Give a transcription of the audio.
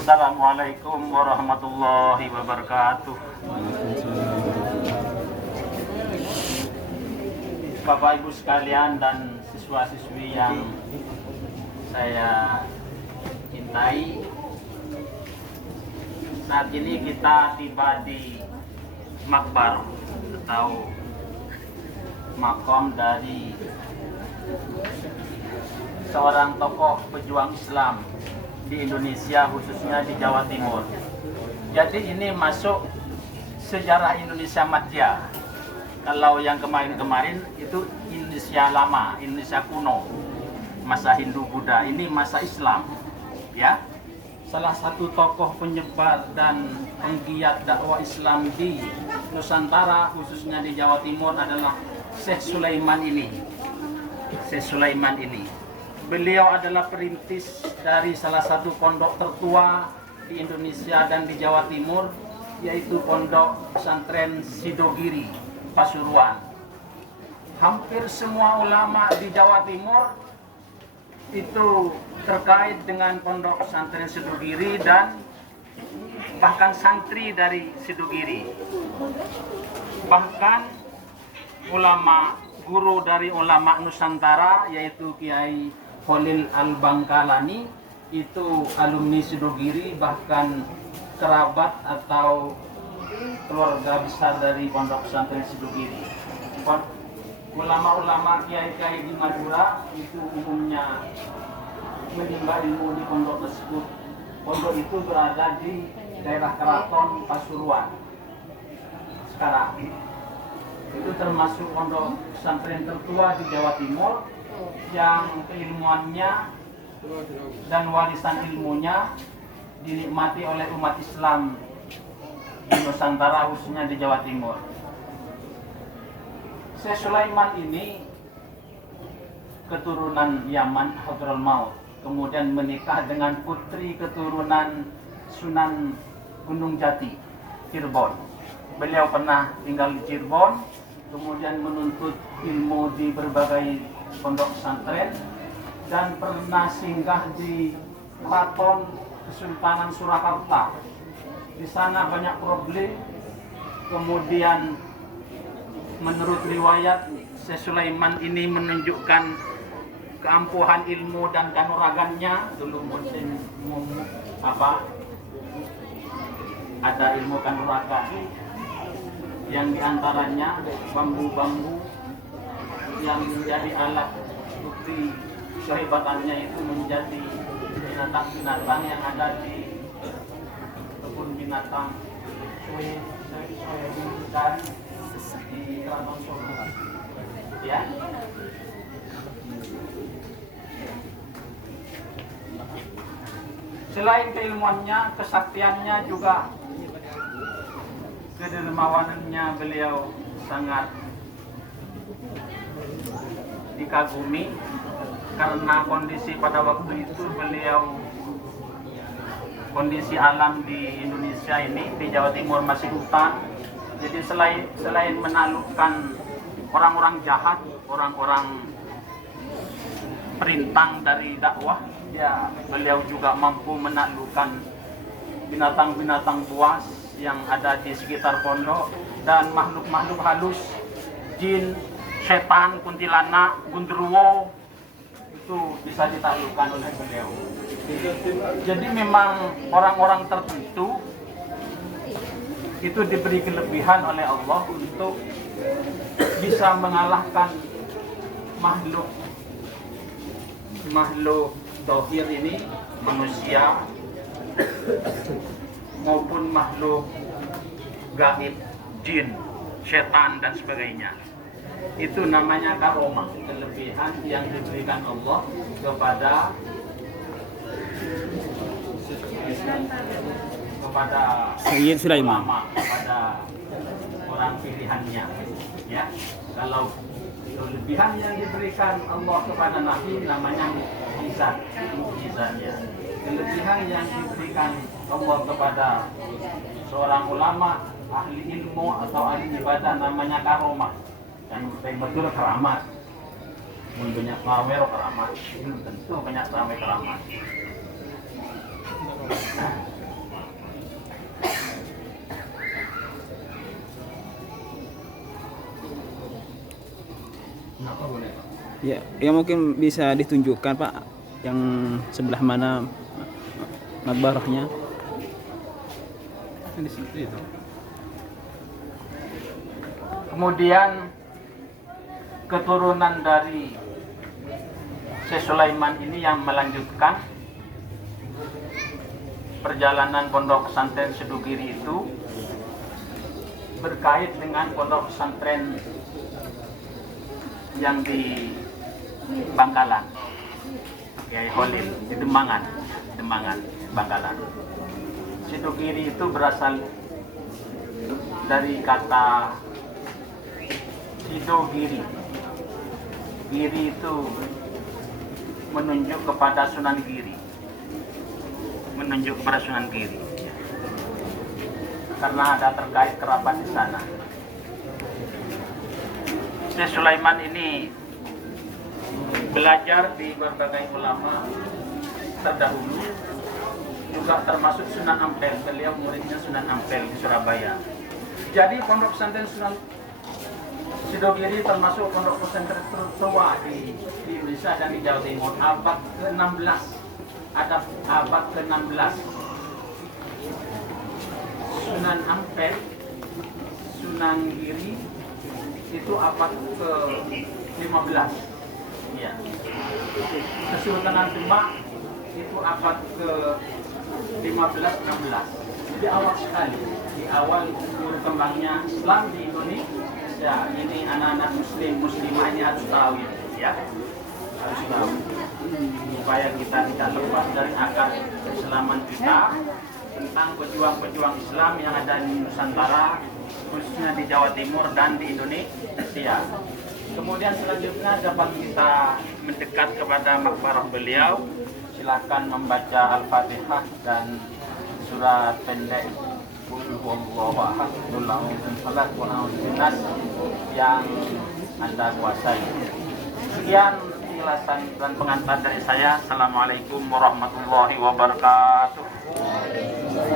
Assalamualaikum warahmatullahi wabarakatuh. Bapak Ibu sekalian dan siswa-siswi yang saya cintai, saat ini kita tiba di makbar atau makom dari seorang tokoh pejuang Islam di Indonesia, khususnya di Jawa Timur. Jadi ini masuk sejarah Indonesia Madya. Kalau yang kemarin-kemarin itu Indonesia lama, Indonesia kuno, masa Hindu-Buddha. Ini masa Islam, ya. Salah satu tokoh penyebar dan penggiat dakwah Islam di Nusantara, khususnya di Jawa Timur, adalah Syekh Sulaiman ini. Syekh Sulaiman ini. Beliau adalah perintis dari salah satu pondok tertua di Indonesia dan di Jawa Timur, yaitu Pondok Pesantren Sidogiri, Pasuruan. Hampir semua ulama di Jawa Timur itu terkait dengan Pondok Pesantren Sidogiri dan bahkan santri dari Sidogiri. Bahkan ulama, guru dari ulama Nusantara, yaitu Kiai Khalil Al-Bangkalani, itu alumni Sidogiri, bahkan kerabat atau keluarga besar dari Pondok Pesantren Sidogiri. Ulama-ulama kiai-kiai di Madura itu umumnya menimba ilmu di pondok tersebut. Pondok itu berada di daerah Keraton Pasuruan sekarang. Itu termasuk pondok pesantren tertua di Jawa Timur yang keilmuannya dan warisan ilmunya dinikmati oleh umat Islam di Nusantara, khususnya di Jawa Timur. Syekh Sulaiman ini keturunan Yaman, Hadraul Maut, kemudian menikah dengan putri keturunan Sunan Gunung Jati, Cirebon. Beliau pernah tinggal di Cirebon, kemudian menuntut ilmu di berbagai pondok pesantren, dan pernah singgah di Keraton Kesultanan Surakarta. Di sana banyak problem. Kemudian menurut riwayat, Syekh Sulaiman ini menunjukkan keampuhan ilmu dan kanuragannya. Dulu mungkin ada ilmu kanuragan yang diantaranya bambu-bambu yang menjadi alat bukti kehebatannya itu menjadi binatang-binatang yang ada di kebun binatang dan di Keraton Solo, ya. Selain keilmuannya, kesaktiannya juga, kedermawanannya beliau sangat dikagumi, karena kondisi pada waktu itu beliau, kondisi alam di Indonesia ini, di Jawa Timur masih hutan. Jadi selain menaklukkan orang-orang jahat, orang-orang perintang dari dakwah, ya beliau juga mampu menaklukkan binatang-binatang buas yang ada di sekitar pondok dan makhluk-makhluk halus, jin, setan, kuntilanak, gundurwo, itu bisa ditaklukkan oleh beliau. Jadi memang orang-orang tertentu itu diberi kelebihan oleh Allah untuk bisa mengalahkan makhluk dohir ini, manusia maupun makhluk gaib, jin, setan dan sebagainya. Itu namanya karomah, kelebihan yang diberikan Allah kepada Syekh Sulaiman, kepada orang pilihannya, ya. Kalau kelebihan yang diberikan Allah kepada Nabi namanya mukjizat, ya. Kelebihan yang diberikan Allah kepada seorang ulama, ahli ilmu atau ahli ibadah namanya karomah, dan betul keramat. Mun banyak pamer keramat, tentu banyak ramai keramat. Kenapa boleh, Pak? Ya mungkin bisa ditunjukkan Pak yang sebelah mana makbarahnya. Di situ itu. Kemudian keturunan dari Syekh Sulaiman ini yang melanjutkan perjalanan pondok pesantren Sidogiri itu berkait dengan pondok pesantren yang di Bangkalan, Kiai Holil di Demangan, Bangkalan. Sidogiri itu berasal dari kata Sidogiri. Giri itu menunjuk kepada Sunan Giri. Karena ada terkait kerabat di sana. Syekh Sulaiman ini belajar di berbagai ulama terdahulu, juga termasuk Sunan Ampel. Beliau muridnya Sunan Ampel di Surabaya. Jadi pondok pesantren Sunan Sidogiri termasuk pondok pesantren tertua di Indonesia dan di Jawa Timur. Abad ke-16, ada abad ke-16. Sunan Ampel, Sunan Giri itu abad ke-15. Ya. Kesultanan Demak itu abad ke-15-16. Jadi awal sekali, di awal berkembangnya Islam di Indonesia. Ini anak-anak muslimah ini harus tahu ya. Harus tahu supaya kita tidak lepas dari akar keislaman kita tentang pejuang-pejuang Islam yang ada di Nusantara, khususnya di Jawa Timur dan di Indonesia. Kemudian selanjutnya dapat kita mendekat kepada makbarah beliau. Silakan membaca Al-Fatihah dan surat pendek yang Anda kuasai. Sekian penjelasan dan pengantar dari saya. Assalamualaikum warahmatullahi wabarakatuh.